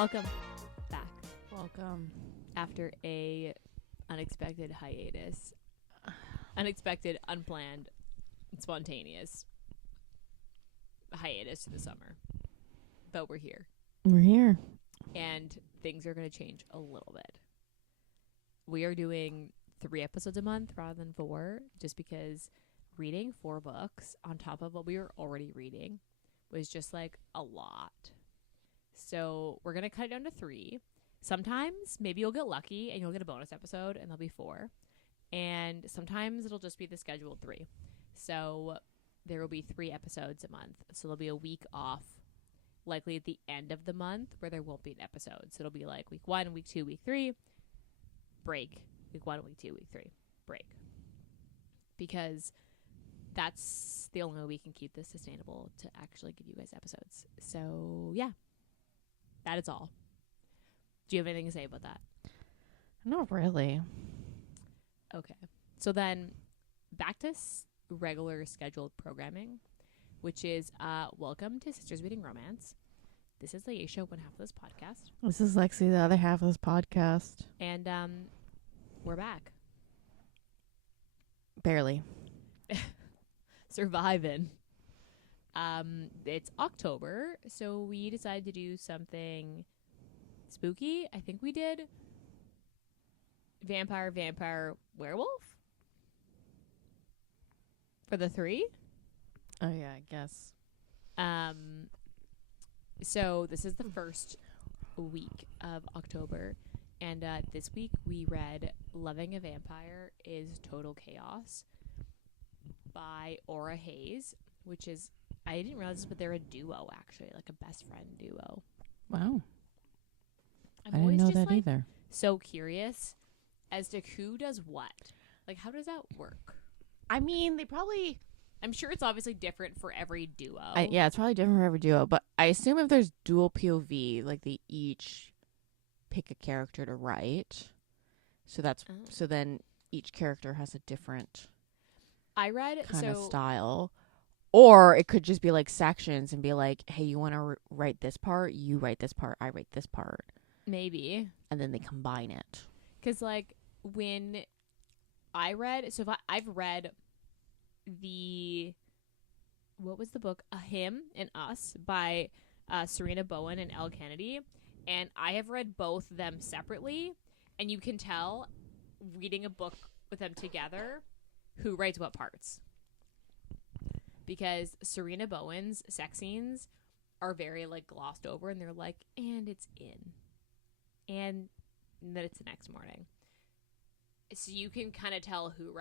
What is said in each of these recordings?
Welcome back Welcome. after a unexpected hiatus. Unexpected, unplanned, spontaneous hiatus to the summer. But we're here. We're here. And things are going to change a little bit. We are doing 3 episodes a month rather than 4, just because reading 4 books on top of what we were already reading was just like a lot. So we're going to cut it down to 3. Sometimes maybe you'll get lucky and you'll get a bonus episode and there'll be 4. And sometimes it'll just be the scheduled 3. So there will be 3 episodes a month. So there'll be a week off, likely at the end of the month, where there won't be an episode. So it'll be like week 1, week 2, week 3, break. Week 1, week 2, week 3, break. Because that's the only way we can keep this sustainable to actually give you guys episodes. So yeah, that is all. Do you have anything to say about that? Not really. Okay. So then back to regular scheduled programming, which is welcome to Sisters Reading Romance. This is Ayesha, one half of this podcast. This is Lexi, the other half of this podcast. And we're back. Barely. Surviving. It's October, so we decided to do something spooky. I think we did vampire, werewolf for the 3. Oh, yeah, I guess. So this is the first week of October, and this week we read Loving a Vampire is Total Chaos by Aura Hayes, which is, I didn't realize this, but they're a duo, actually, like a best friend duo. Wow. I'm I didn't always know just, that like, either. so curious as to who does what. Like, how does that work? I mean, they probably... I'm sure it's obviously different for every duo. yeah, it's probably different for every duo, but I assume if there's dual POV, like they each pick a character to write. So that's so then each character has a different I read kind of so style. Or it could just be like sections and be like, hey, you want to write this part? You write this part. I write this part. maybe. And then they combine it. Because, like, when I read... So, I've read what was the book? A Him and Us by Serena Bowen and Elle Kennedy. And I have read both of them separately. And you can tell, reading a book with them together, who writes what parts. Because Serena Bowen's sex scenes are very, like, glossed over. And they're like, and it's in. And then it's the next morning. So you can kind of tell who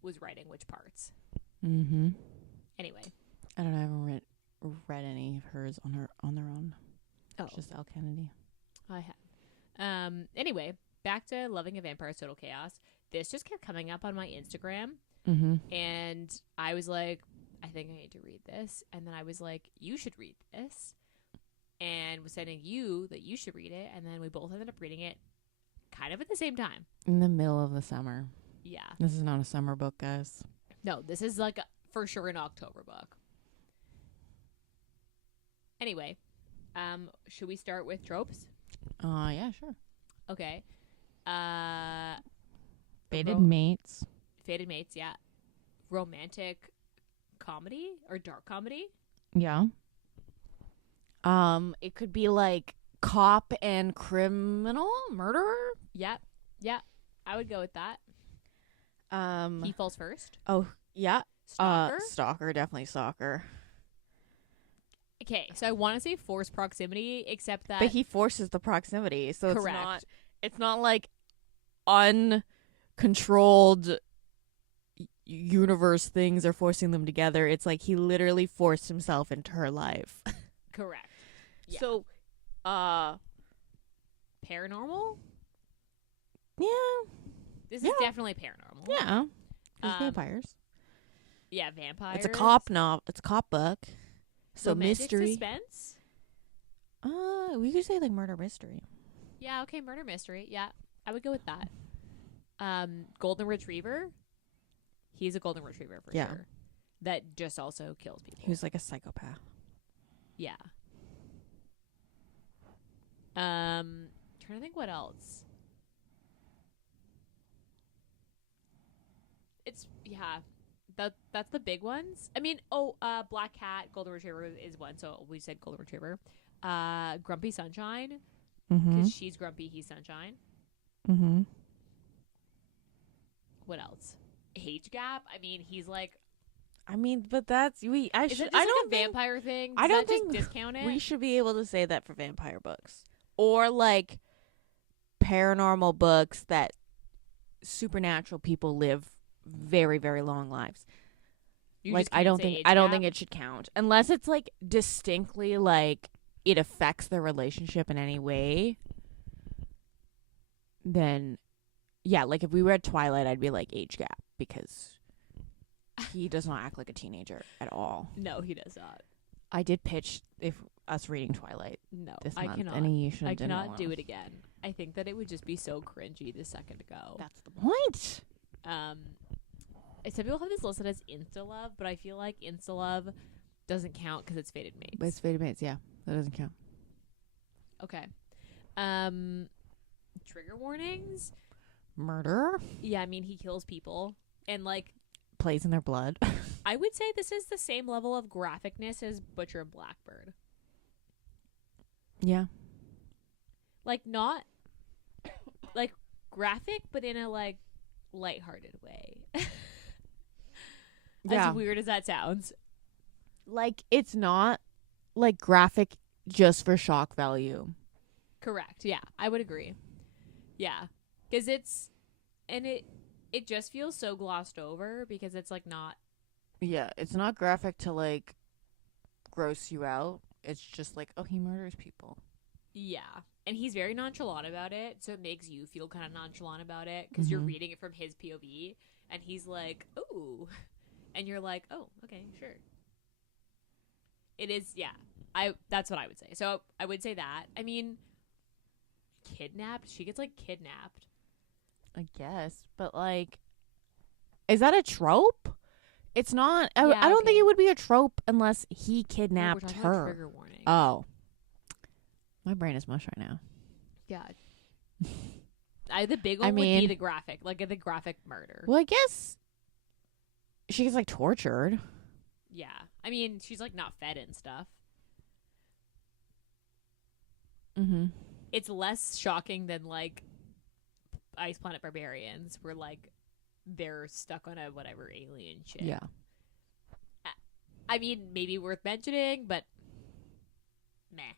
was writing which parts. Mm-hmm. Anyway. I don't know. I haven't read any of hers on their own. Oh. It's just Elle Kennedy. I have. Anyway, back to Loving a Vampire Total Chaos. This just kept coming up on my Instagram. Mm-hmm. And I was like, I think I need to read this. And then I was like, you should read this. And was sending you that you should read it. And then we both ended up reading it kind of at the same time. In the middle of the summer. Yeah. This is not a summer book, guys. No, this is like for sure an October book. Anyway, should we start with tropes? Yeah, sure. Okay. Fated Mates. Fated Mates, yeah. Romantic comedy or dark comedy? Yeah. It could be like cop and criminal murderer. Yeah. I would go with that. He falls first. Oh, yeah. Stalker? Stalker, definitely stalker. Okay, so I want to say forced proximity, except that... But he forces the proximity, so Correct. it's not like uncontrolled universe things are forcing them together. It's like he literally forced himself into her life. Correct. Yeah. So, paranormal? yeah. This is definitely paranormal. Yeah. There's vampires. Yeah, vampires. It's a cop novel. It's a cop book. So Romantic mystery. suspense? We could say like murder mystery. Yeah, okay, murder mystery. Yeah, I would go with that. Golden retriever? He's a golden retriever for sure. That just also kills people. He was like a psychopath. Yeah. Trying to think what else. It's that's the big ones. I mean, Black Cat, Golden Retriever is one, so we said Golden Retriever. Grumpy Sunshine, because she's grumpy, he's sunshine. What else? Age gap. I mean, he's like. I mean, but that's we. I is should. It just I like don't a think, vampire thing. I don't think think discount it. We should be able to say that for vampire books or like paranormal books that supernatural people live very, very long lives. You like I don't think it should count unless it's like distinctly like it affects their relationship in any way. Then, yeah, like if we read Twilight, I'd be like age gap because he does not act like a teenager at all. No, he does not. I did pitch if us reading Twilight. No, this I month, cannot. And Ayesha I cannot do it again. I think that it would just be so cringy the second ago. That's the point. Some people have this listed as Insta Love, but I feel like Insta Love doesn't count because it's Fated Mates. But it's Fated Mates, yeah. That doesn't count. Okay. Trigger warnings. Murder. Yeah, I mean he kills people and like plays in their blood. I would say this is the same level of graphicness as Butcher and Blackbird. Yeah. Like not like graphic, but in a like lighthearted way. Yeah. As weird as that sounds. Like it's not like graphic just for shock value. Correct. Yeah, I would agree. Yeah, because it just feels so glossed over because it's like not. Yeah, it's not graphic to like gross you out. It's just like, oh, he murders people. Yeah, and he's very nonchalant about it, so it makes you feel kind of nonchalant about it because you're reading it from his POV, and he's like, "Ooh," and you're like, "Oh, okay, sure." It is, yeah. That's what I would say. So I would say that. I mean, kidnapped. She gets like kidnapped. I guess, but like, is that a trope? It's not. I don't think it would be a trope unless he kidnapped we're her. about trigger warning. Oh, my brain is mush right now. Yeah. The big one would be the graphic, like the graphic murder. Well, I guess she gets like tortured. Yeah, I mean she's like not fed and stuff. It's less shocking than like Ice Planet Barbarians, where like they're stuck on a whatever alien ship. Yeah. I mean, maybe worth mentioning, but meh.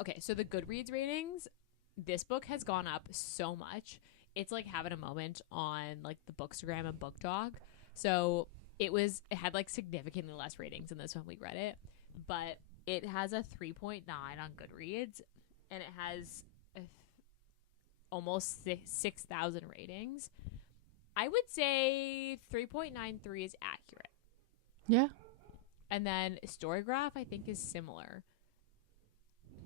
Okay, so the Goodreads ratings, this book has gone up so much. It's like having a moment on like the Bookstagram and Book Talk. So it had like significantly less ratings than this when we read it, but it has a 3.9 on Goodreads, and it has almost 6,000 ratings. I would say 3.93 is accurate. Yeah. And then Storygraph, I think, is similar.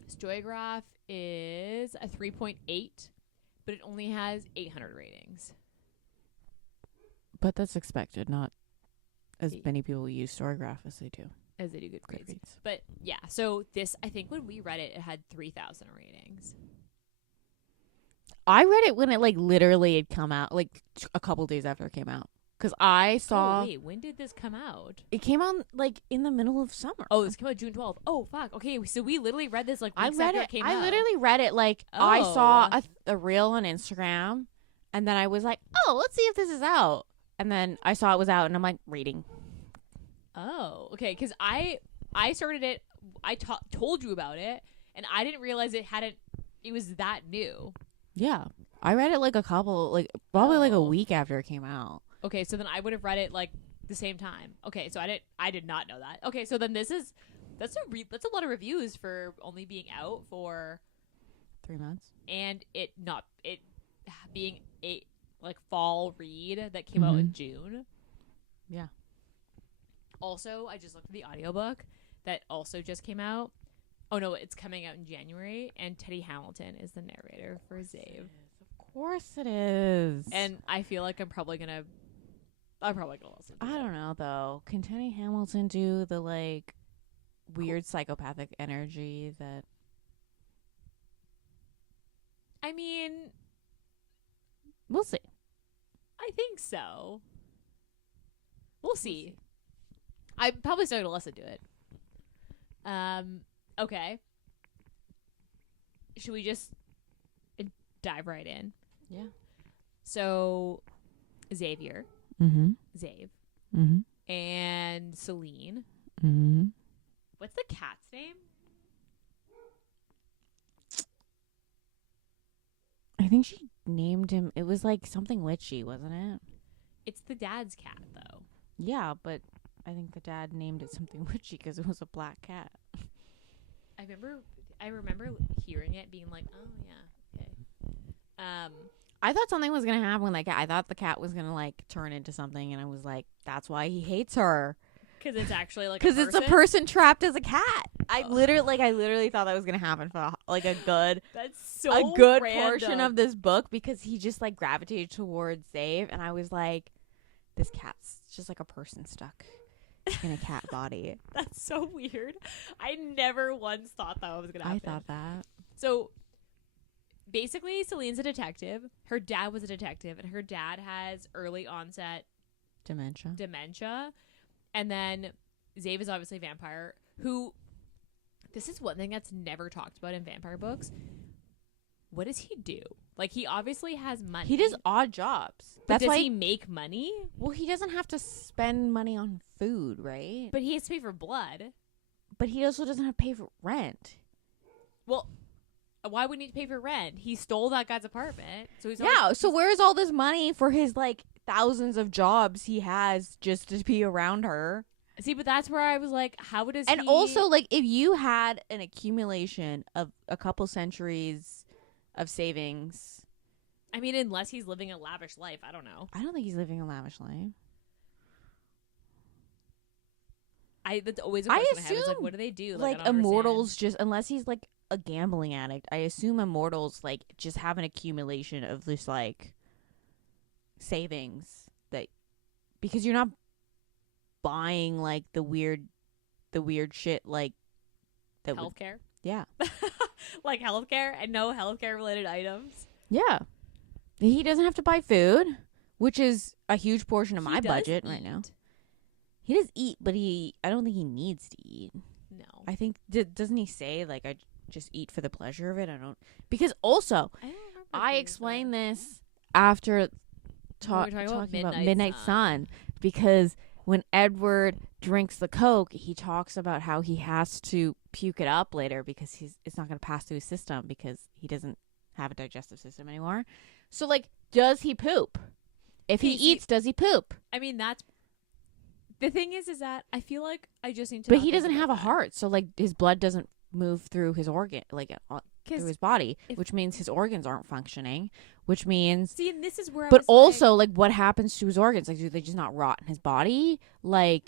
Storygraph is a 3.8, but it only has 800 ratings. But that's expected, not as many people use Storygraph as they do. As they do Goodreads. But yeah, so this, I think when we read it, it had 3,000 ratings. I read it when it like literally had come out, like a couple days after it came out. Because I saw. Oh, wait, when did this come out? It came out like in the middle of summer. Oh, this came out June 12th. Oh, fuck. Okay, so we literally read this like weeks after it came out. I literally read it like I saw a reel on Instagram, and then I was like, oh, let's see if this is out. And then I saw it was out, and I'm like, reading. Oh, okay, because I started it, I told you about it, and I didn't realize it was that new. Yeah. I read it like probably like a week after it came out. Okay, so then I would have read it like the same time. Okay, so I did not know that. Okay, so then that's a lot of reviews for only being out for 3 months. And it being a like fall read that came out in June. Yeah. Also, I just looked at the audiobook that also just came out. Oh no, it's coming out in January, and Teddy Hamilton is the narrator for Zave. Of course it is. And I feel like I'm probably gonna listen to it. I don't know though. Can Teddy Hamilton do the like weird psychopathic energy that I mean, We'll see. I think so. We'll see. I'm probably still gonna listen to it. Okay. Should we just dive right in? Yeah. So, Xavier, Mm-hmm. Zave, Mm-hmm. and Celine. Mm-hmm. What's the cat's name? I think she named him. It was like something witchy, wasn't it? It's the dad's cat, though. Yeah, but I think the dad named it something witchy because it was a black cat. I remember hearing it, being like, "Oh yeah, okay." I thought something was gonna happen with that cat. I thought the cat was gonna like turn into something, and I was like, "That's why he hates her." Because it's actually like Because it's a person trapped as a cat. I literally thought that was gonna happen for like a good, That's so a good random. portion of this book because he just like gravitated towards Zave, and I was like, "This cat's just like a person stuck in a cat body." That's so weird. I never once thought that was gonna happen. I thought that. So basically, Celine's a detective. Her dad was a detective, and her dad has early onset Dementia. And then Zave is obviously a vampire who, this is one thing that's never talked about in vampire books. What does he do? Like, he obviously has money. He does odd jobs. But does he make money? Well, he doesn't have to spend money on food, right? But he has to pay for blood. But he also doesn't have to pay for rent. Well, why would he need to pay for rent? He stole that guy's apartment. So he's so where's all this money for his like thousands of jobs he has just to be around her? See, but that's where I was like, how does and also, like, if you had an accumulation of a couple centuries of savings, I mean, unless he's living a lavish life, I don't know. I don't think he's living a lavish life. That's always a question I have. Is like, what do they do? Like immortals, just unless he's like a gambling addict, I assume immortals like just have an accumulation of this like savings that, because you're not buying like the weird shit like that healthcare. Yeah. Like healthcare and no healthcare related items. Yeah. He doesn't have to buy food, which is a huge portion of my budget right now. He does eat, but I don't think he needs to eat. No. I think, doesn't he say, like, I just eat for the pleasure of it? Because also, I explained this after talking about Midnight Sun, because when Edward drinks the Coke, he talks about how he has to puke it up later because it's not going to pass through his system because he doesn't have a digestive system anymore. So, like, does he poop? If he eats, does he poop? I mean, that's... The thing is that I feel like I just need to... But he doesn't have a heart, so, like, his blood doesn't move through his organ, like, through his body, which means his organs aren't functioning, which means... See, and this is where But also, like, what happens to his organs? Like, do they just not rot in his body? Like...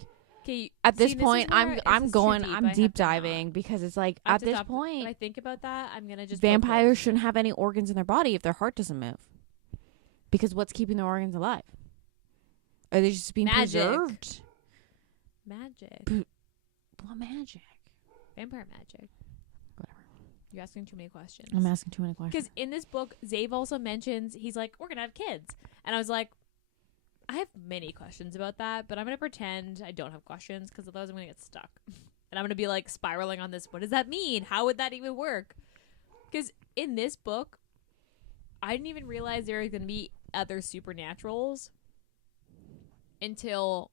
At this point, I'm deep diving because it's like, at this point... When I think about that, I'm going to just... Vampires shouldn't have any organs in their body if their heart doesn't move. Because what's keeping their organs alive? Are they just being preserved? Magic. What magic? Vampire magic. Whatever. You're asking too many questions. I'm asking too many questions. Because in this book, Zave also mentions, he's like, we're going to have kids. And I was like, I have many questions about that, but I'm going to pretend I don't have questions because otherwise I'm going to get stuck. And I'm going to be like spiraling on this. What does that mean? How would that even work? Because in this book, I didn't even realize there were going to be other supernaturals until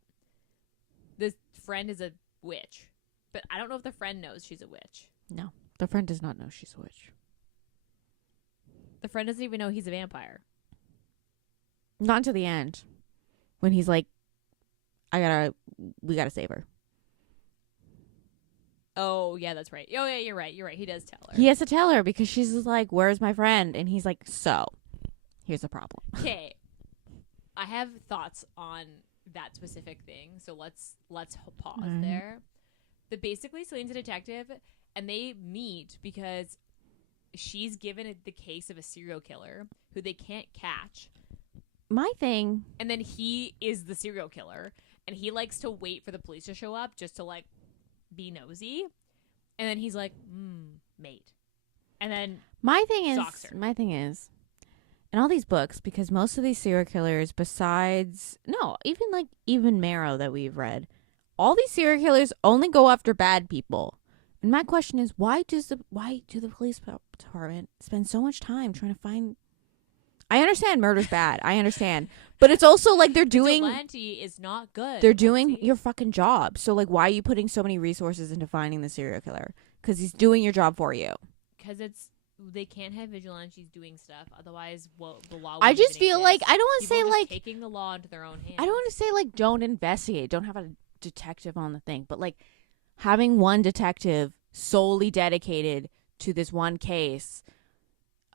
this friend is a witch. But I don't know if the friend knows she's a witch. No, the friend does not know she's a witch. The friend doesn't even know he's a vampire. Not until the end. When he's like, we gotta save her. Oh, yeah, that's right. Oh, yeah, you're right. He does tell her. He has to tell her because she's just like, where's my friend? And he's like, so, here's the problem. Okay. I have thoughts on that specific thing, so let's pause there. But basically, Celine's a detective, and they meet because she's given the case of a serial killer who they can't catch. My thing... And then he is the serial killer, and he likes to wait for the police to show up just to, like, be nosy. And then he's like, mate. And then My thing is, in all these books, because most of these serial killers, even Marrow that we've read, all these serial killers only go after bad people. And my question is, why do the police department spend so much time trying to find? I understand murder's bad. I understand, but it's also like they're doing. Vigilante is not good. They're doing your fucking job. So like, why are you putting so many resources into finding the serial killer? Because he's doing your job for you. Because they can't have vigilantes doing stuff. Otherwise, the law. I just feel like I don't want to say like taking the law into their own hands. I don't want to say like don't investigate. Don't have a detective on the thing, but like having one detective solely dedicated to this one case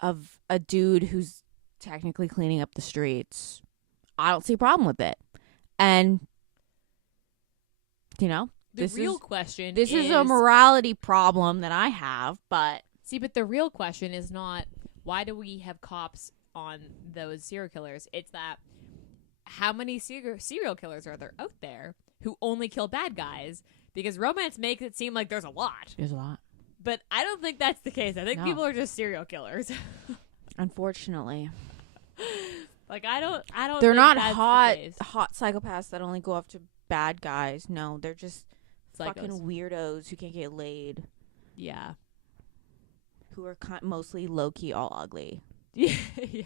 of a dude who's technically cleaning up the streets, I don't see a problem with it. And the real question is a morality problem that I have, but but the real question is not why do we have cops on those serial killers? It's that how many serial killers are there out there who only kill bad guys? Because romance makes it seem like there's a lot. There's a lot. But I don't think that's the case. I think people are just serial killers. Unfortunately. Like I don't They're not hot psychopaths that only go after bad guys. No, they're just fucking weirdos who can't get laid. Yeah. Who are mostly low-key all ugly. Yeah.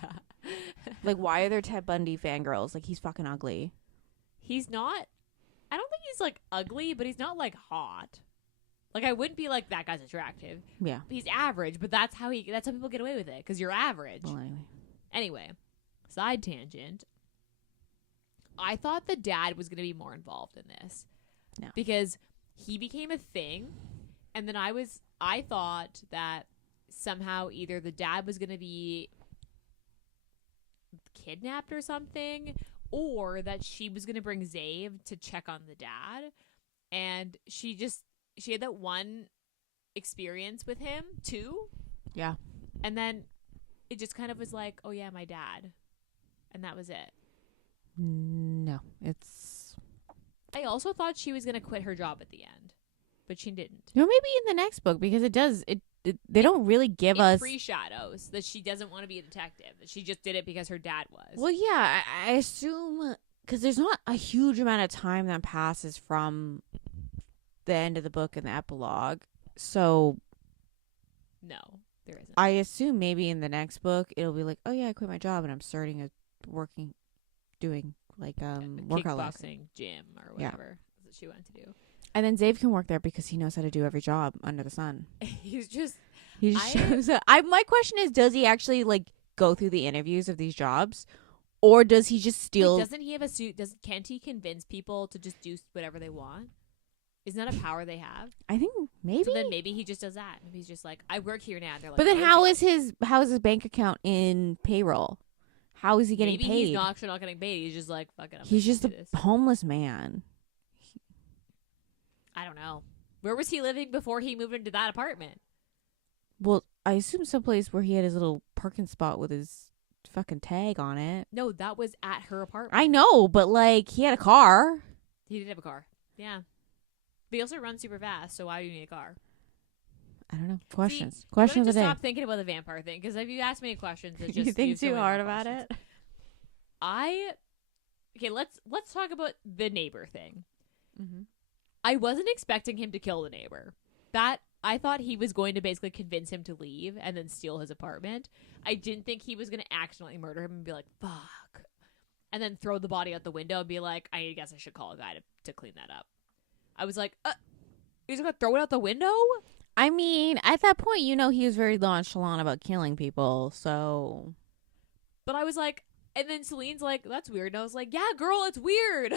Like, why are there Ted Bundy fangirls? Like, he's fucking ugly. He's not. I don't think he's, like, ugly, but he's not, like, hot. Like, I wouldn't be like, that guy's attractive. Yeah. He's average, but that's how people get away with it, because you're average. Well, anyway, side tangent. I thought the dad was going to be more involved in this. No. Because he became a thing, and then I thought that somehow either the dad was going to be kidnapped or something, or that she was going to bring Zave to check on the dad. And she had that one experience with him too. Yeah. And then it just kind of was like, oh yeah, my dad. And that was it. No, I also thought she was going to quit her job at the end, but she didn't. No, maybe in the next book, because they don't really give us free shadows that she doesn't want to be a detective, that she just did it because her dad was. Well, yeah, I assume because there's not a huge amount of time that passes from the end of the book and the epilogue, so no, there isn't. I assume maybe in the next book it'll be like, oh yeah, I quit my job and I'm starting doing like kickboxing gym or whatever that she wanted to do. And then Zave can work there because he knows how to do every job under the sun. He just shows up. My question is, does he actually like go through the interviews of these jobs, or does he just steal? Doesn't he have a suit? Can't he convince people to just do whatever they want? Isn't that a power they have? I think maybe. So then maybe he just does that. Maybe he's just like, I work here now. And they're like, but then how is his bank account in payroll? How is he getting paid? He's actually not getting paid. He's just like, fuck it. He's just a homeless man. I don't know. Where was he living before he moved into that apartment? Well, I assume someplace where he had his little parking spot with his fucking tag on it. No, that was at her apartment. I know, but like he had a car. He did have a car. Yeah. But he also runs super fast, so why do you need a car? I don't know. Questions of the day. Stop thinking about the vampire thing, because if you ask me questions, it's just you think too hard about it. Okay, let's talk about the neighbor thing. Mm-hmm. I wasn't expecting him to kill the neighbor. I thought he was going to basically convince him to leave and then steal his apartment. I didn't think he was going to accidentally murder him and be like, fuck. And then throw the body out the window and be like, I guess I should call a guy to clean that up. I was like, he's going to throw it out the window? I mean, at that point, he was very nonchalant about killing people, so. But I was like, and then Celine's like, that's weird. And I was like, yeah, girl, it's weird.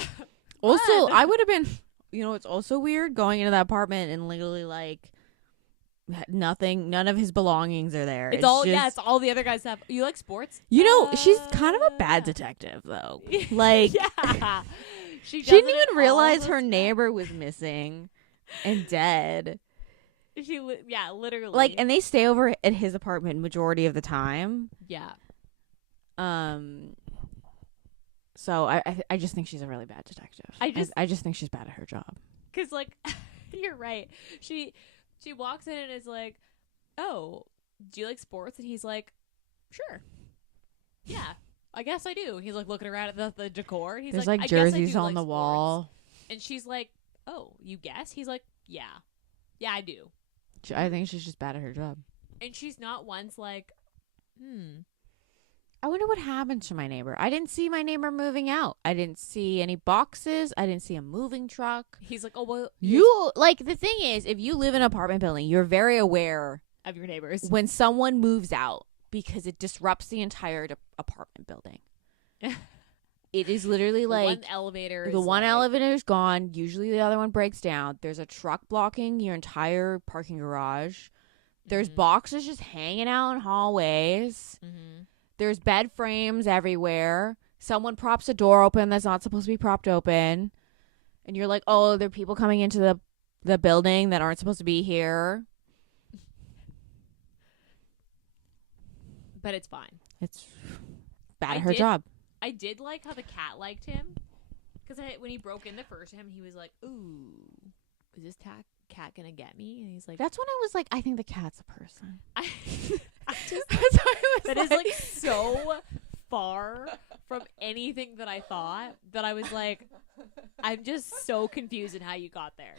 Also, I would have been, it's also weird going into that apartment and literally like none of his belongings are there. It's all the other guys have. You like sports? She's kind of a bad detective though. Like, yeah. She didn't even realize her neighbor was missing and dead. Literally. Like, and they stay over at his apartment majority of the time. Yeah. So I just think she's a really bad detective. I just think she's bad at her job. 'Cause like, you're right. She walks in and is like, oh, do you like sports? And he's like, sure. Yeah, I guess I do. He's like looking around at the decor. He's There's like, like I guess I jerseys do on like the sports. wall. And she's like, oh, you guess? He's like, yeah. Yeah, I do. I think she's just bad at her job. And she's not once like, I wonder what happened to my neighbor. I didn't see my neighbor moving out. I didn't see any boxes. I didn't see a moving truck. He's like, oh, well. You, like, the thing is, if you live in an apartment building, you're very aware of your neighbors when someone moves out because it disrupts the entire apartment building. It is literally like one elevator. The one elevator is gone. Usually the other one breaks down. There's a truck blocking your entire parking garage. There's boxes just hanging out in hallways. There's bed frames everywhere. Someone props a door open that's not supposed to be propped open. And you're like, oh, there are people coming into the building that aren't supposed to be here. But it's fine. It's bad at her job. I did like how the cat liked him. Because when he broke in the first time, he was like, ooh, is this cat going to get me? And he's like... That's when I was like, I think the cat's a person. That is like so far from anything that I thought that I was like, I'm just so confused in how you got there.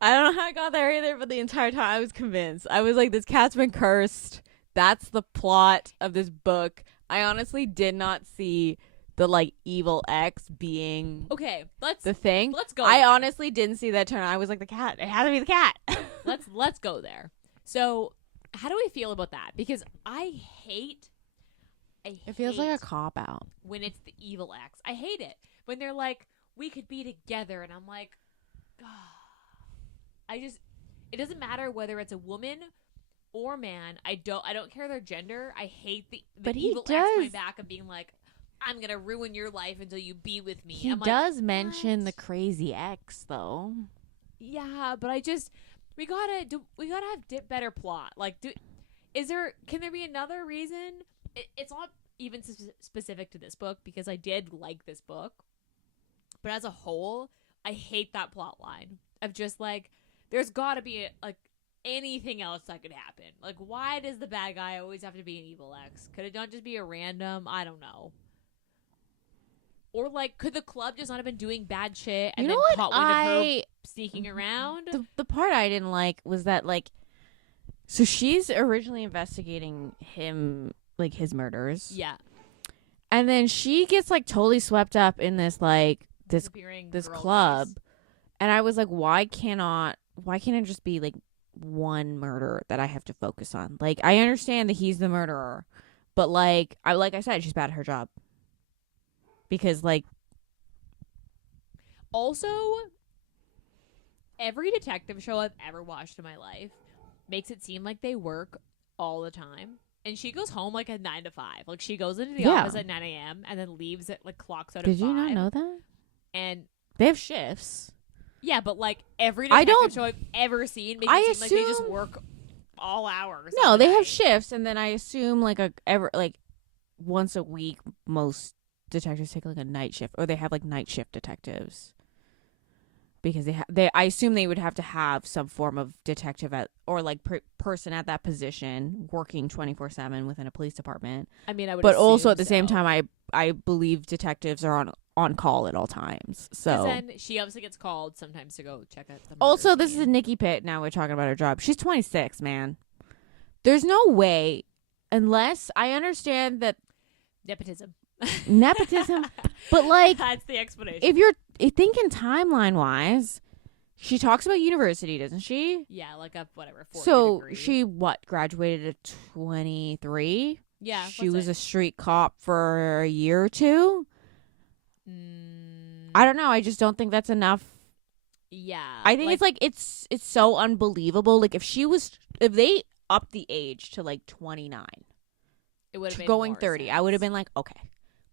I don't know how I got there either, but the entire time I was convinced. I was like, this cat's been cursed. That's the plot of this book. I honestly did not see the like evil ex being the thing. Let's go. I honestly didn't see that turn. I was like, the cat. It had to be the cat. Let's go there. So, how do we feel about that? Because I hate it feels like a cop out when it's the evil ex. I hate it when they're like, we could be together, and I'm like, it doesn't matter whether it's a woman or man. I don't care their gender. I hate the evil ex on my back of being like, I'm gonna ruin your life until you be with me. He does mention the crazy ex though. Yeah, but we gotta have better plot. Like, can there be another reason? It's not even specific to this book because I did like this book, but as a whole, I hate that plot line of just like, there's gotta be like anything else that could happen. Like, why does the bad guy always have to be an evil ex? Could it not just be a random? I don't know. Or like, could the club just not have been doing bad shit and then caught wind of her sneaking around? The part I didn't like was that like, so she's originally investigating him, like his murders. Yeah. And then she gets like totally swept up in this like this club. Face. And I was like, why can't it just be like one murder that I have to focus on? Like, I understand that he's the murderer, but like I said, she's bad at her job. Because like, also, every detective show I've ever watched in my life makes it seem like they work all the time. And she goes home like at 9 to 5. Like, she goes into the office at 9 a.m. and then leaves at like clocks out at 5. Did you not know that? And they have shifts. Yeah, but like every detective show I've ever seen makes it seem like they just work all hours. No, they have shifts, and then I assume like once a week most detectives take like a night shift, or they have like night shift detectives because I assume they would have to have some form of detective or like person at that position working 24/7 within a police department. I mean, I would, but also at the same time, I believe detectives are on call at all times. So then she obviously gets called sometimes to go check out the also, this is a Nikki Pitt. Now we're talking about her job. She's 26, man. There's no way, unless I understand that nepotism, but like that's the explanation. If you're thinking timeline wise, she talks about university, doesn't she? Yeah, like a whatever. So degree. She graduated at 23. Yeah, she was a street cop for a year or two. I don't know. I just don't think that's enough. Yeah, I think it's like it's so unbelievable. Like if they upped the age to like 29, it would have been going 30. Sense. I would have been like, okay,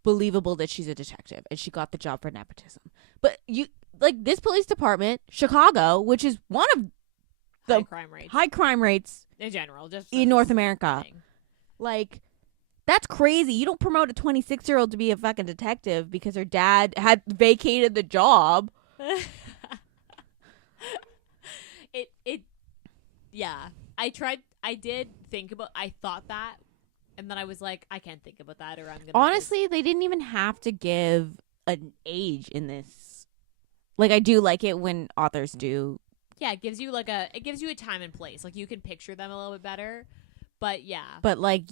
believable that she's a detective and she got the job for nepotism. But you like this police department, Chicago, which is one of the high crime rates in general, just in North America. Like, that's crazy. You don't promote a 26-year-old to be a fucking detective because her dad had vacated the job. Yeah. I I did think about. I thought that, and then I was like, I can't think about that, or I'm gonna. Honestly, they didn't even have to give an age in this. Like, I do like it when authors do. Yeah, it gives you a time and place. Like, you can picture them a little bit better. But yeah. But like,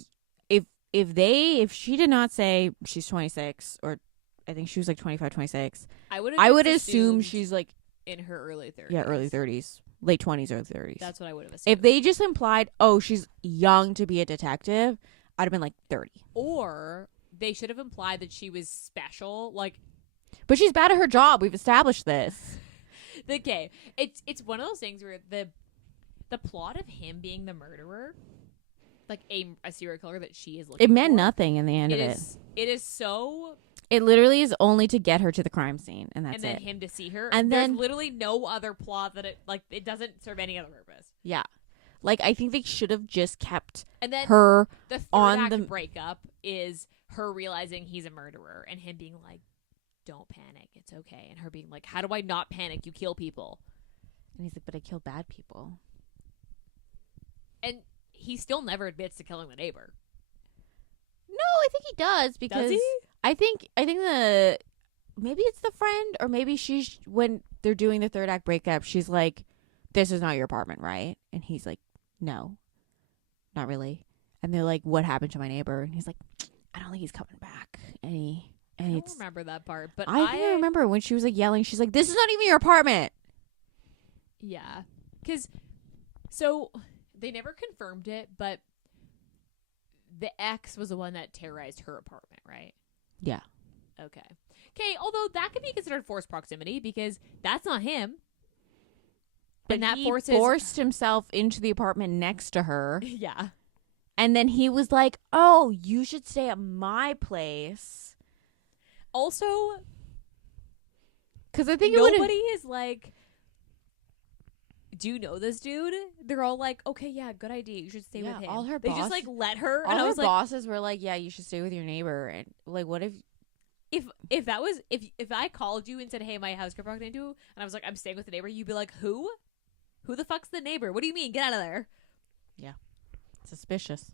if she did not say she's 26, or I think she was like 25, 26, I would assume she's like in her early 30s. Yeah, early 30s, late 20s, early 30s. That's what I would have assumed. If they just implied, oh, she's young to be a detective, I'd have been like 30. Or they should have implied that she was special, like. But she's bad at her job. We've established this. Okay, it's one of those things where the plot of him being the murderer, like a serial killer that she is looking it meant for, nothing in the end of it. It is so. It literally is only to get her to the crime scene, and that's it. And then him to see her. And there's then literally no other plot that it doesn't serve any other purpose. Yeah, like I think they should have just kept and then her the third on act the breakup is her realizing he's a murderer and him being like, "Don't panic, it's okay," and her being like, "How do I not panic? You kill people." And he's like, "But I kill bad people." And he still never admits to killing the neighbor. No, I think he does because does he? I think maybe it's the friend, or maybe she's, when they're doing the third act breakup, she's like, "This is not your apartment, right?" And he's like, "No, not really." And they're like, "What happened to my neighbor?" And he's like, "I don't think he's coming back." I don't remember that part, but I think I remember when she was like yelling. She's like, "This is not even your apartment." Yeah, because so they never confirmed it, but the ex was the one that terrorized her apartment, right? Yeah. Okay. Although that could be considered forced proximity because that's not him. But that he forced himself into the apartment next to her. Yeah. And then he was like, "Oh, you should stay at my place." Also, because I think nobody is like, "Do you know this dude?" They're all like, "Okay, yeah, good idea. You should stay with him." All her they just like let her. All and her I was bosses were like, "Yeah, you should stay with your neighbor." And like, what if that was if I called you and said, "Hey, my house got broken into," and I was like, "I'm staying with the neighbor," you'd be like, "Who? Who the fuck's the neighbor? What do you mean? Get out of there." Yeah, suspicious.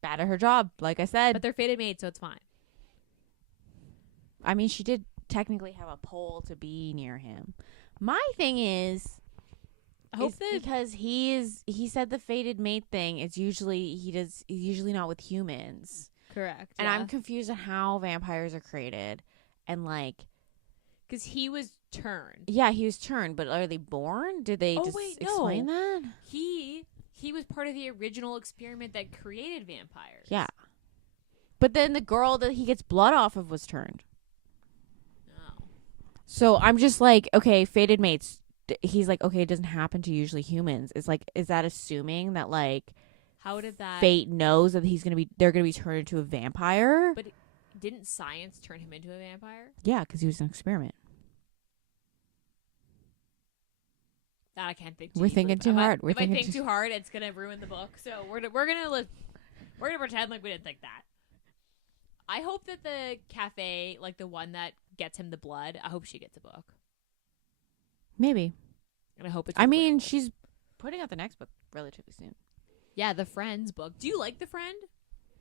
Bad at her job, like I said. But they're fated mates, so it's fine. I mean, she did technically have a pole to be near him. My thing is, because he said the fated mate thing is usually he's usually not with humans. Correct. And I'm confused on how vampires are created, and like, because he was turned. Yeah, he was turned, but are they born? Did they explain that? He was part of the original experiment that created vampires. Yeah. But then the girl that he gets blood off of was turned. No. So I'm just like, okay, fated mates. He's like, okay, it doesn't happen to usually humans. It's like, is that assuming that like, how did that fate knows that they're gonna be turned into a vampire? But didn't science turn him into a vampire? Yeah, because he was an experiment. I can't think. We're thinking too hard. If I think too hard, it's gonna ruin the book. So we're gonna pretend like we didn't think that. I hope that the cafe, like the one that gets him the blood, I hope she gets a book. Maybe. And I hope it's. I mean, she's putting out the next book relatively soon. Yeah, the Friends book. Do you like the Friend?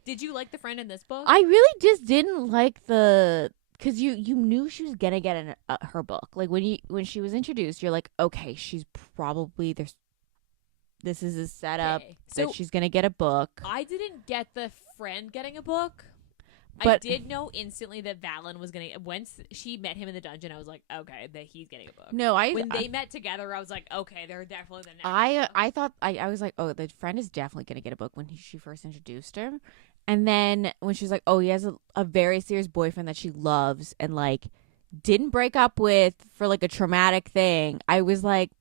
Did you like the Friend in this book? I really just didn't like because you knew she was gonna get her book. Like when she was introduced, you're like, okay, she's probably this is a setup that she's gonna get a book. I didn't get the Friend getting a book. But I did know instantly that Valen was gonna. Once she met him in the dungeon, I was like, okay, that he's getting a book. No, when they met together, I was like, okay, they're definitely the next. I thought I was like, oh, the Friend is definitely gonna get a book when she first introduced him, and then when she was like, oh, he has a very serious boyfriend that she loves and like didn't break up with for like a traumatic thing. I was like,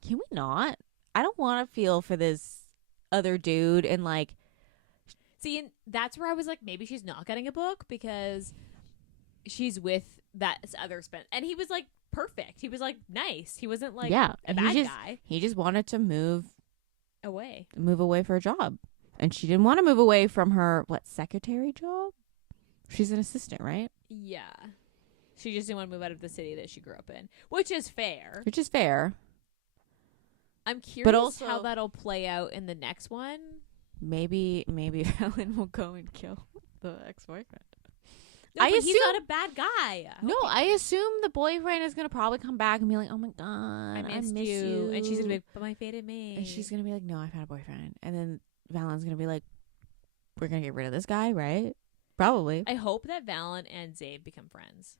can we not? I don't want to feel for this other dude and like. See, and that's where I was like, maybe she's not getting a book because she's with that other and he was like perfect. He was like nice. He wasn't like a bad guy. He just wanted to move away for a job, and she didn't want to move away from her secretary job. She's an assistant, right? Yeah, she just didn't want to move out of the city that she grew up in, which is fair. I'm curious But also, how that'll play out in the next one. Maybe Helen will go and kill the ex-boyfriend. No, but he's not a bad guy. I assume the boyfriend is gonna probably come back and be like, "Oh my god, I miss you," and she's gonna be like, "But my faded mate," and she's gonna be like, "No, I've had a boyfriend," and then Valen's gonna be like, "We're gonna get rid of this guy, right?" Probably. I hope that Valen and Zabe become friends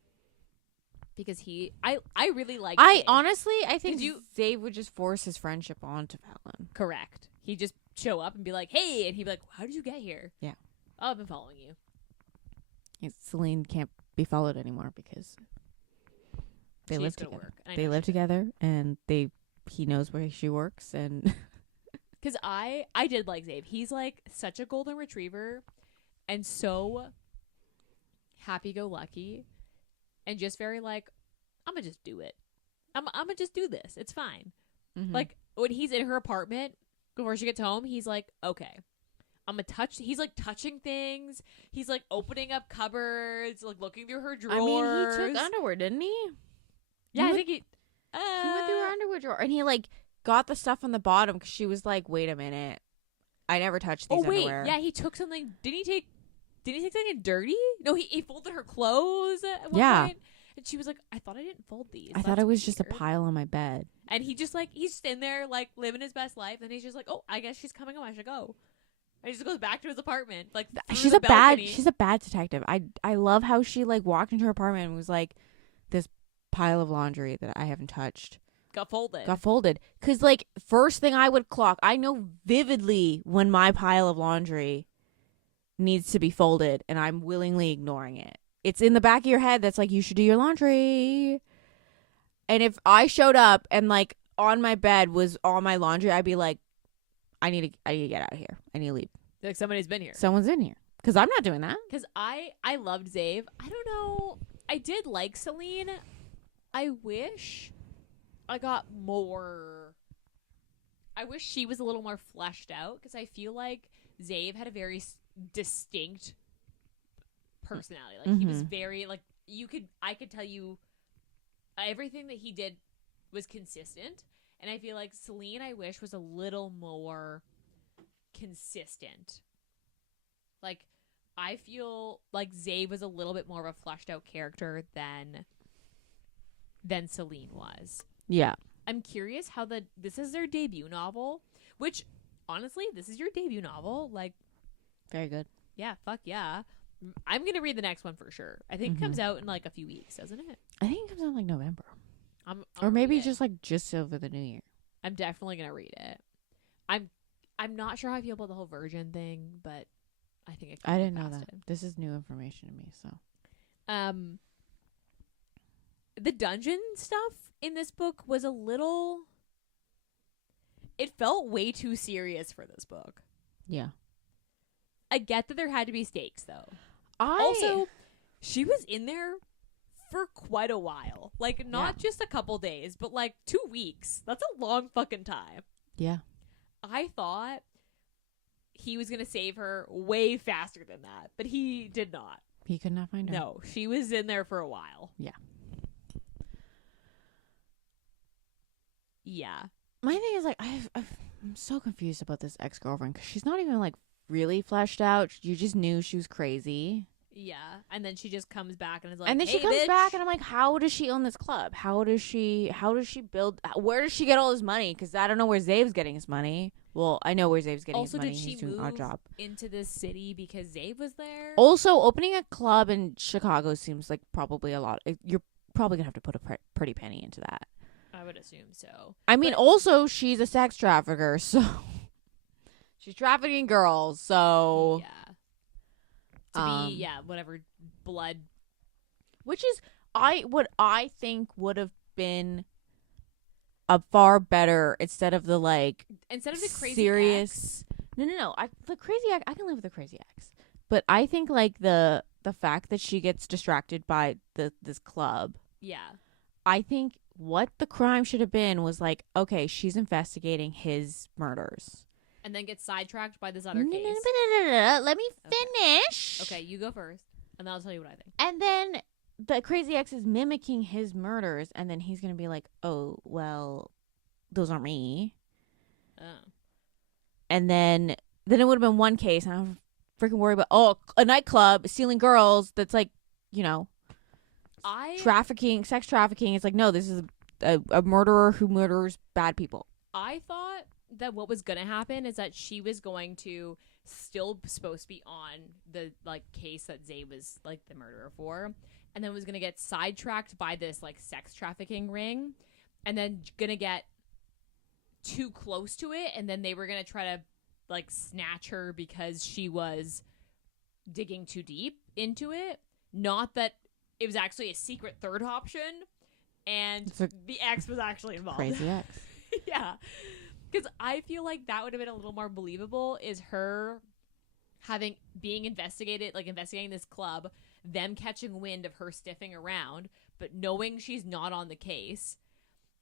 because I really like. I Zabe. honestly, I think Zabe would just force his friendship onto Valen. Correct. He'd just show up and be like, "Hey," and he'd be like, "How did you get here?" Yeah. Oh, I've been following you. Celine can't be followed anymore because they live together. They live together, and he knows where she works, and because I did like Zabe. He's like such a golden retriever, and so happy-go-lucky, and just very like, I'm gonna just do it. I'm gonna just do this. It's fine. Mm-hmm. Like when he's in her apartment before she gets home, he's like, okay. I'm gonna touch. He's like touching things. He's like opening up cupboards, like looking through her drawers. I mean, he took underwear, didn't he? Yeah, I think he went through her underwear drawer, and he like got the stuff on the bottom because she was like, "Wait a minute, I never touched these underwear." Yeah, he took something. Did he take something dirty? No, he folded her clothes at one point, and she was like, "I thought I didn't fold these. I thought it was just a pile on my bed." And he just like he's in there like living his best life, and he's just like, "Oh, I guess she's coming home. I should go." And he just goes back to his apartment. Like she's a bad detective. I love how she like walked into her apartment and was like, this pile of laundry that I haven't touched got folded. Cause like first thing I would clock, I know vividly when my pile of laundry needs to be folded and I'm willingly ignoring it. It's in the back of your head that's like, you should do your laundry. And if I showed up and like on my bed was all my laundry, I'd be like, I need to get out of here. I need to leave. Like somebody's been here. Someone's in here. Because I'm not doing that. Because I loved Zabe. I don't know. I did like Celine. I wish I got more. I wish she was a little more fleshed out. Because I feel like Zabe had a very distinct personality. Like he was very like I could tell you everything that he did was consistent. And I feel like Celine, I wish, was a little more consistent. Like, I feel like Zabe was a little bit more of a fleshed out character than Celine was. Yeah. I'm curious how this is their debut novel, which, honestly, this is your debut novel. Like, very good. Yeah, fuck yeah. I'm going to read the next one for sure. I think it comes out in like a few weeks, doesn't it? I think it comes out in like November. Or maybe just over the new year. I'm definitely gonna read it. I'm not sure how I feel about the whole virgin thing, but I think I didn't know that. This is new information to me. So, the dungeon stuff in this book was a little. It felt way too serious for this book. Yeah, I get that there had to be stakes, though. Also, she was in there for quite a while. Like, not just a couple days, but like 2 weeks. That's a long fucking time. Yeah. I thought he was going to save her way faster than that, but he did not. He could not find her. No, she was in there for a while. Yeah. Yeah. My thing is, like, I'm so confused about this ex-girlfriend because she's not even, like, really fleshed out. You just knew she was crazy. Yeah, and then she just comes back and is like, and then hey, she comes bitch. back and I'm like, how does she own this club? How does she build? Where does she get all this money? Because I don't know where Zabe's getting his money. Well, I know where Zabe's getting his money. Also, did she He's doing move an odd job into this city because Zabe was there? Also, opening a club in Chicago seems like probably a lot. You're probably gonna have to put a pretty penny into that. I would assume so. I mean, also she's a sex trafficker, so she's trafficking girls. So yeah. Whatever blood, which is what I think would have been a far better instead of the crazy serious. ex. No. The crazy ex, I can live with the crazy ex, but I think like the fact that she gets distracted by this club. Yeah, I think what the crime should have been was like, okay, she's investigating his murders. And then get sidetracked by this other case. Let me finish. Okay, you go first, and then I'll tell you what I think. And then the crazy ex is mimicking his murders, and then he's going to be like, oh, well, those aren't me. Oh. And then it would have been one case, and I'm freaking worried about a nightclub stealing girls. That's like, trafficking, sex trafficking. It's like, no, this is a murderer who murders bad people. I thought that what was gonna happen is that she was going to still supposed to be on the like case that Zay was like the murderer for, and then was gonna get sidetracked by this like sex trafficking ring, and then gonna get too close to it, and then they were gonna try to like snatch her because she was digging too deep into it. Not that it was actually a secret third option, and the ex was actually involved. Crazy ex. Yeah. Because I feel like that would have been a little more believable, is her being investigated, like investigating this club, them catching wind of her stiffing around, but knowing she's not on the case,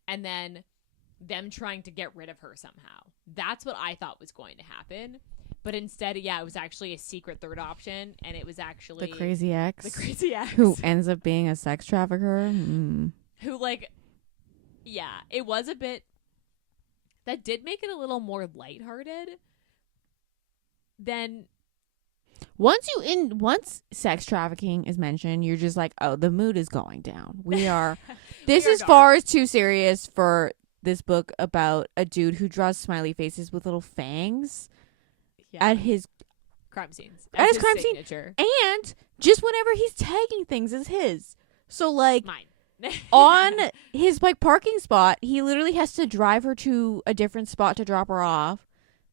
and then them trying to get rid of her somehow. That's what I thought was going to happen. But instead, it was actually a secret third option, and it was actually the crazy ex. The crazy ex. Who ends up being a sex trafficker. Who, like, it was a bit... That did make it a little more lighthearted than... Once sex trafficking is mentioned, you're just like, oh, the mood is going down. This is far too serious for this book about a dude who draws smiley faces with little fangs at his crime scenes. At his crime signature. Scene. And just whenever he's tagging things as his. So, like, mine. On his like parking spot, he literally has to drive her to a different spot to drop her off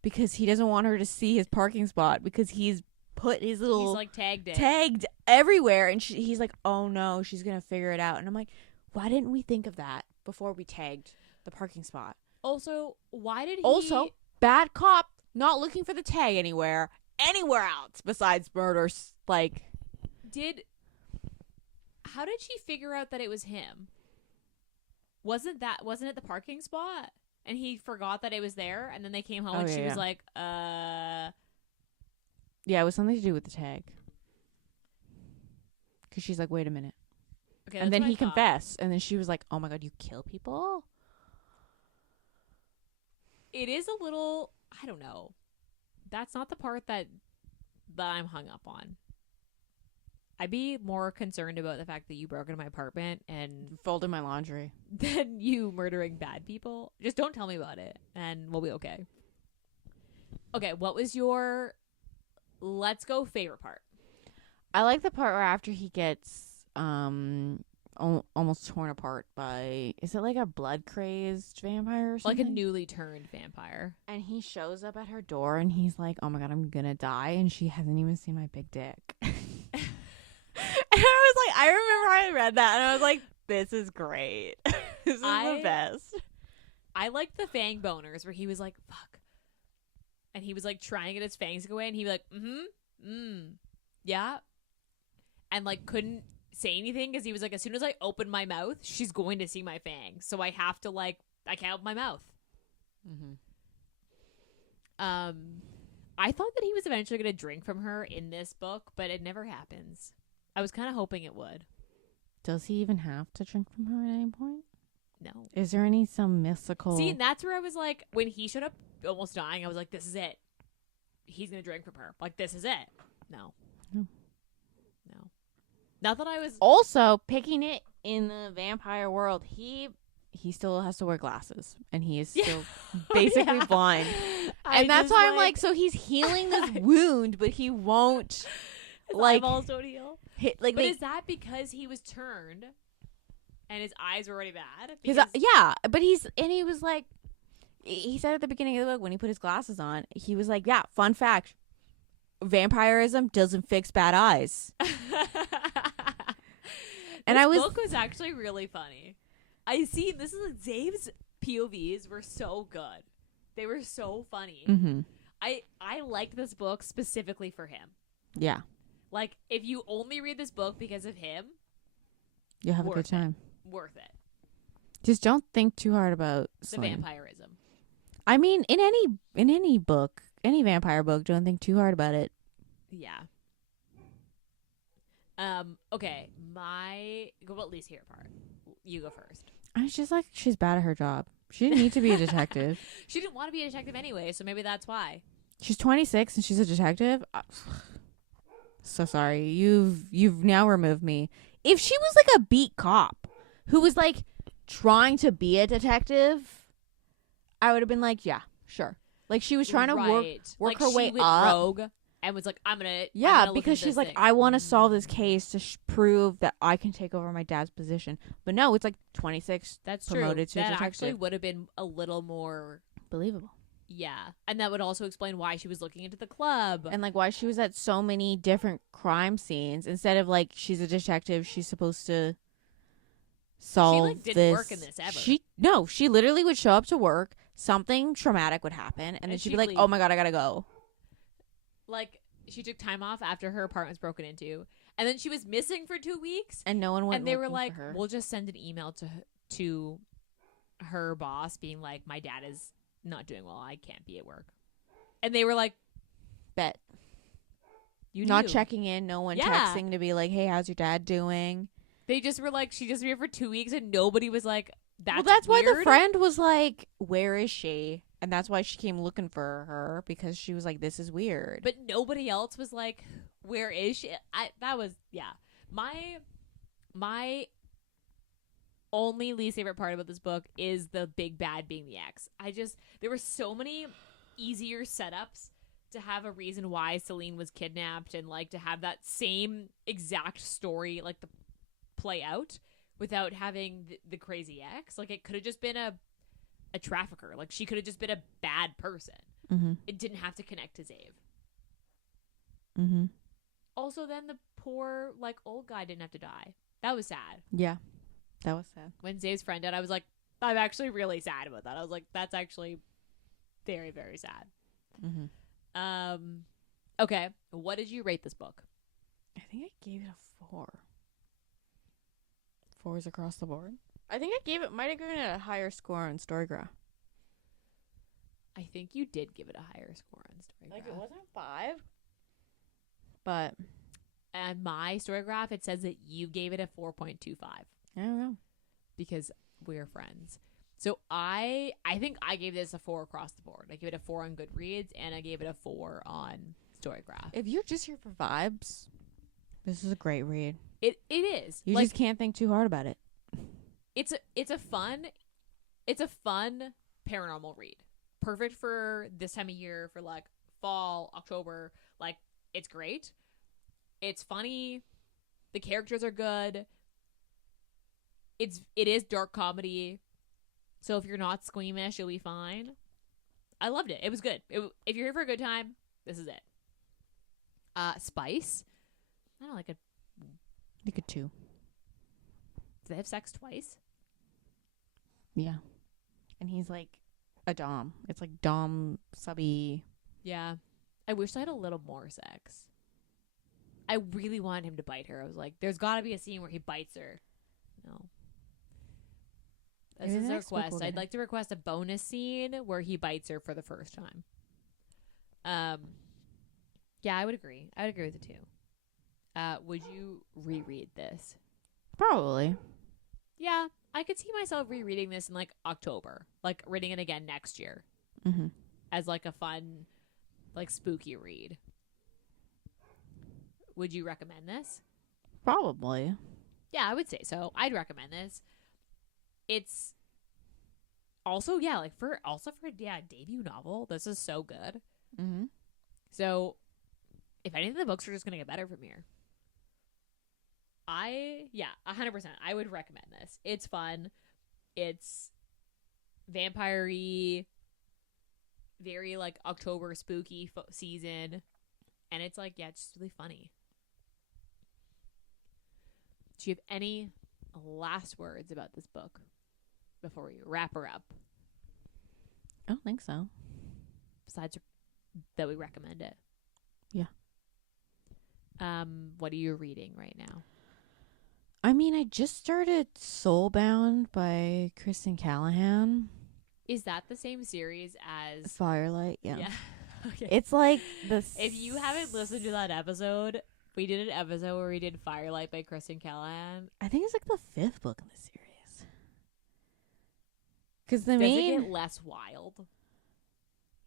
because he doesn't want her to see his parking spot because he's put his little he's like tagged everywhere, and he's like, oh no, she's gonna figure it out. And I'm like, why didn't we think of that before we tagged the parking spot? Also, why did he bad cop not looking for the tag anywhere else besides murders? Like, how did she figure out that it was him? Wasn't it the parking spot? And he forgot that it was there, and then they came home and she was like, Yeah, it was something to do with the tag. Because she's like, wait a minute. Okay, and then he confessed, and then she was like, oh my god, you kill people? It is a little, I don't know. That's not the part that I'm hung up on. I'd be more concerned about the fact that you broke into my apartment and folded my laundry than you murdering bad people. Just don't tell me about it, and we'll be okay. Okay, what was your let's go favorite part? I like the part where after he gets almost torn apart by, is it like a blood crazed vampire or something? Like a newly turned vampire. And he shows up at her door and he's like, oh my god, I'm gonna die, and she hasn't even seen my big dick. And I was like, I remember I read that and I was like, this is great. This is the best. I liked the fang boners where he was like, fuck. And he was like trying to get his fangs to go away, and he was like, yeah. And like couldn't say anything because he was like, as soon as I open my mouth, she's going to see my fangs. So I have to I can't open my mouth. I thought that he was eventually going to drink from her in this book, but it never happens. I was kind of hoping it would. Does he even have to drink from her at any point? No. Is there some mystical... See, that's where I was like, when he showed up almost dying, I was like, this is it. He's going to drink from her. Like, this is it. No. Not that I was... Also, picking it in the vampire world, he still has to wear glasses. And he is still basically blind. And that's why I'm like, so he's healing this wound, but he won't... His eyeballs don't heal. But is that because he was turned and his eyes were already bad? But he was like, he said at the beginning of the book when he put his glasses on, he was like, yeah, fun fact, vampirism doesn't fix bad eyes. And this book was actually really funny. This is like Zave's POVs were so good. They were so funny. Mm-hmm. I liked this book specifically for him. Yeah. Like, if you only read this book because of him, you'll have a good time. Worth it. Just don't think too hard about the vampirism. I mean, in any book, any vampire book, don't think too hard about it. Yeah. Okay, go about least favorite part. You go first. I was just like, she's bad at her job. She didn't need to be a detective. She didn't want to be a detective anyway, so maybe that's why. She's 26 and she's a detective. So sorry. You've now removed me. If she was like a beat cop who was like trying to be a detective, I would have been like, yeah, sure. Like she was trying to work like her way up. Rogue and was like, I'm gonna because she's like, I want to solve this case to prove that I can take over my dad's position. But no, it's like 26. That's promoted true. to That detective. actually would have been a little more believable. Yeah, and that would also explain why she was looking into the club and like why she was at so many different crime scenes instead of like she's a detective. She's supposed to solve. She like didn't work in this ever. She literally would show up to work. Something traumatic would happen, and then she'd be like, "Oh my god, I gotta go." Like she took time off after her apartment was broken into, and then she was missing for 2 weeks, and no one went. And they were like, "We'll just send an email to her boss, being like, my dad is not doing well. I can't be at work." And they were like, "Bet." You not checking in, no one texting to be like, "Hey, how's your dad doing?" They just were like, "She just been here for 2 weeks," and nobody was like, That's weird. Why the friend was like, "Where is she?" And that's why she came looking for her, because she was like, "This is weird." But nobody else was like, "Where is she?" My only least favorite part about this book is the big bad being the ex. There were so many easier setups to have a reason why Celine was kidnapped, and like to have that same exact story like the play out without having the crazy ex. Like it could have just been a trafficker. Like she could have just been a bad person. Mm-hmm. It didn't have to connect to Zave. Mm-hmm. Also, then the poor like old guy didn't have to die. That was sad. Yeah, that was sad. When Zave's friend died, I was like, I'm actually really sad about that. I was like, that's actually very, very sad. Mm-hmm. Okay, what did you rate this book? I think I gave it a 4. 4s across the board. I think I might have given it a higher score on Storygraph. I think you did give it a higher score on Storygraph. Like it wasn't 5, but and my Storygraph, it says that you gave it a 4.25. I don't know, because we're friends. So I think I gave this a 4 across the board. I gave it a 4 on Goodreads, and I gave it a 4 on Storygraph. If you're just here for vibes, this is a great read. It is. You just can't think too hard about it. It's a fun paranormal read. Perfect for this time of year, for like fall, October. Like it's great. It's funny. The characters are good. It is dark comedy. So if you're not squeamish, you'll be fine. I loved it. It was good. If you're here for a good time, this is it. Spice. I don't like it. I think a 2. Do they have sex twice? Yeah. And he's like a dom. It's like dom, subby. Yeah. I wish I had a little more sex. I really wanted him to bite her. I was like, there's got to be a scene where he bites her. No. This is a request. I'd like to request a bonus scene where he bites her for the first time. Yeah, I would agree. I would agree with the 2. Would you reread this? Probably. Yeah, I could see myself rereading this in like October, like reading it again next year, as like a fun, like spooky read. Would you recommend this? Probably. Yeah, I would say so. I'd recommend this. It's also like for a debut novel. This is so good. Mm-hmm. So, if anything, the books are just gonna get better from here. 100%. I would recommend this. It's fun. It's vampire-y, very like October spooky season, and it's like it's just really funny. Do you have any last words about this book before we wrap her up? I don't think so. Besides that we recommend it. Yeah. What are you reading right now? I mean, I just started Soulbound by Kristen Callahan. Is that the same series as Firelight? Yeah. Okay. It's like this. If you haven't listened to that episode, we did an episode where we did Firelight by Kristen Callahan. I think it's like the 5th book in the series. Because the Does main it get less wild?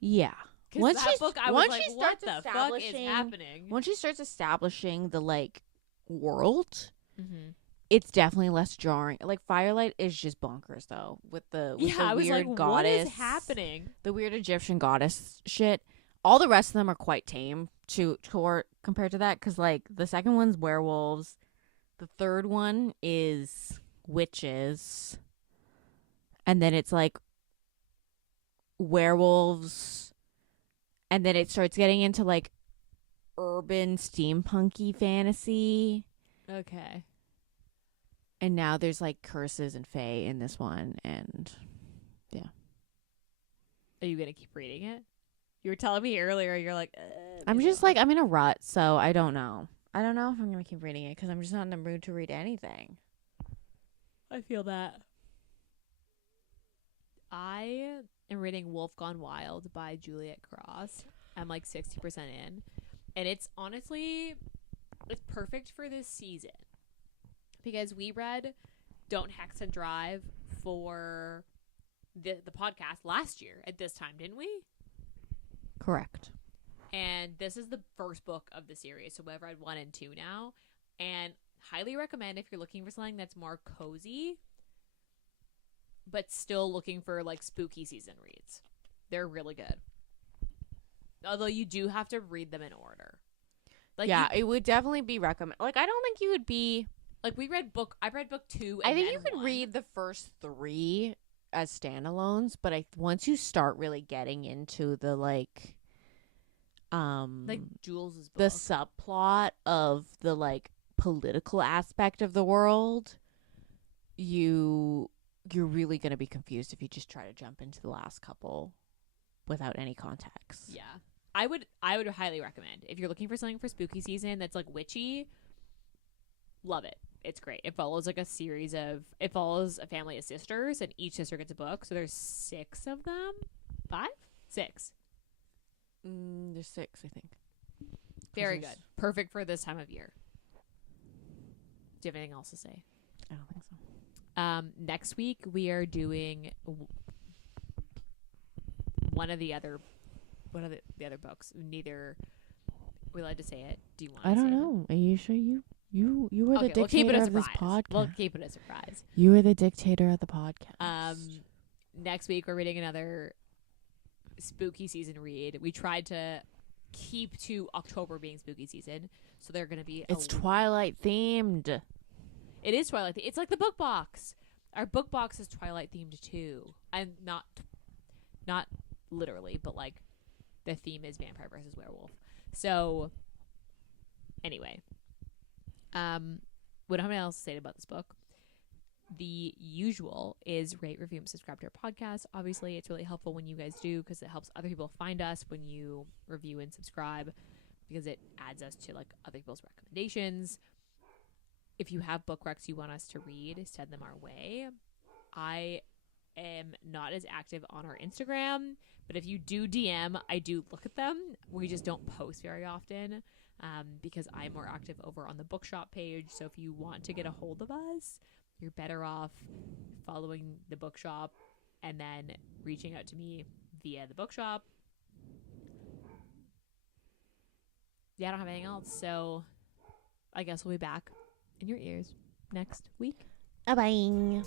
Yeah. Once that book, I was like, what the fuck is happening? Once she starts establishing the, like, world, mm-hmm. it's definitely less jarring. Like, Firelight is just bonkers, though, with the I was weird like, goddess. What is happening? The weird Egyptian goddess shit. All the rest of them are quite tame compared to that, because, like, the second one's werewolves. The third one is witches. And then it's, like, werewolves. And then it starts getting into, like, urban steampunky fantasy. Okay. And now there's, like, curses and fae in this one. And, yeah. Are you going to keep reading it? You were telling me earlier, you're like... I'm just, like, I'm in a rut, so I don't know. I don't know if I'm going to keep reading it, because I'm just not in the mood to read anything. I feel that. I am reading Wolf Gone Wild by Juliet Cross. I'm like 60% in. And it's honestly, it's perfect for this season. Because we read Don't Hex and Drive for the podcast last year at this time, didn't we? Correct. And this is the first book of the series. So we've read 1 and 2 now. And highly recommend if you're looking for something that's more cozy, but still looking for like spooky season reads. They're really good. Although you do have to read them in order. Like yeah, it would definitely be recommended. Like, I don't think you would be... Like, I read book 2 and I think you could 1. read the first 3 as standalones, but once you start really getting into the, like Jules's book. The subplot of the, like, political aspect of the world, you're really going to be confused if you just try to jump into the last couple without any context. Yeah. I would highly recommend. If you're looking for something for spooky season that's like witchy, love it. It's great. It follows like a family of sisters, and each sister gets a book. So there's 6 of them. 5? 6. There's 6, I think. Very good. Perfect for this time of year. Do you have anything else to say? I don't think so. Next week we are doing one of the other books. Neither we allowed to say it. Do you want to I say don't know. Ayesha, you were the dictator of this podcast. We'll keep it a surprise. You were the dictator of the podcast. Next week we're reading another spooky season read. We tried to keep to October being spooky season, so they're going to be it's Twilight themed. It is Twilight. It's like the book box. Our book box is Twilight themed too. And not literally, but like the theme is vampire versus werewolf. So anyway, we don't have anything else to say about this book. The usual is rate, review, and subscribe to our podcast. Obviously, it's really helpful when you guys do, because it helps other people find us when you review and subscribe, because it adds us to like other people's recommendations. If you have book recs you want us to read, send them our way. I am not as active on our Instagram, but if you do DM, I do look at them. We just don't post very often, because I'm more active over on the bookshop page. So if you want to get a hold of us, you're better off following the bookshop and then reaching out to me via the bookshop. Yeah, I don't have anything else, so I guess we'll be back in your ears next week. Bye-bye.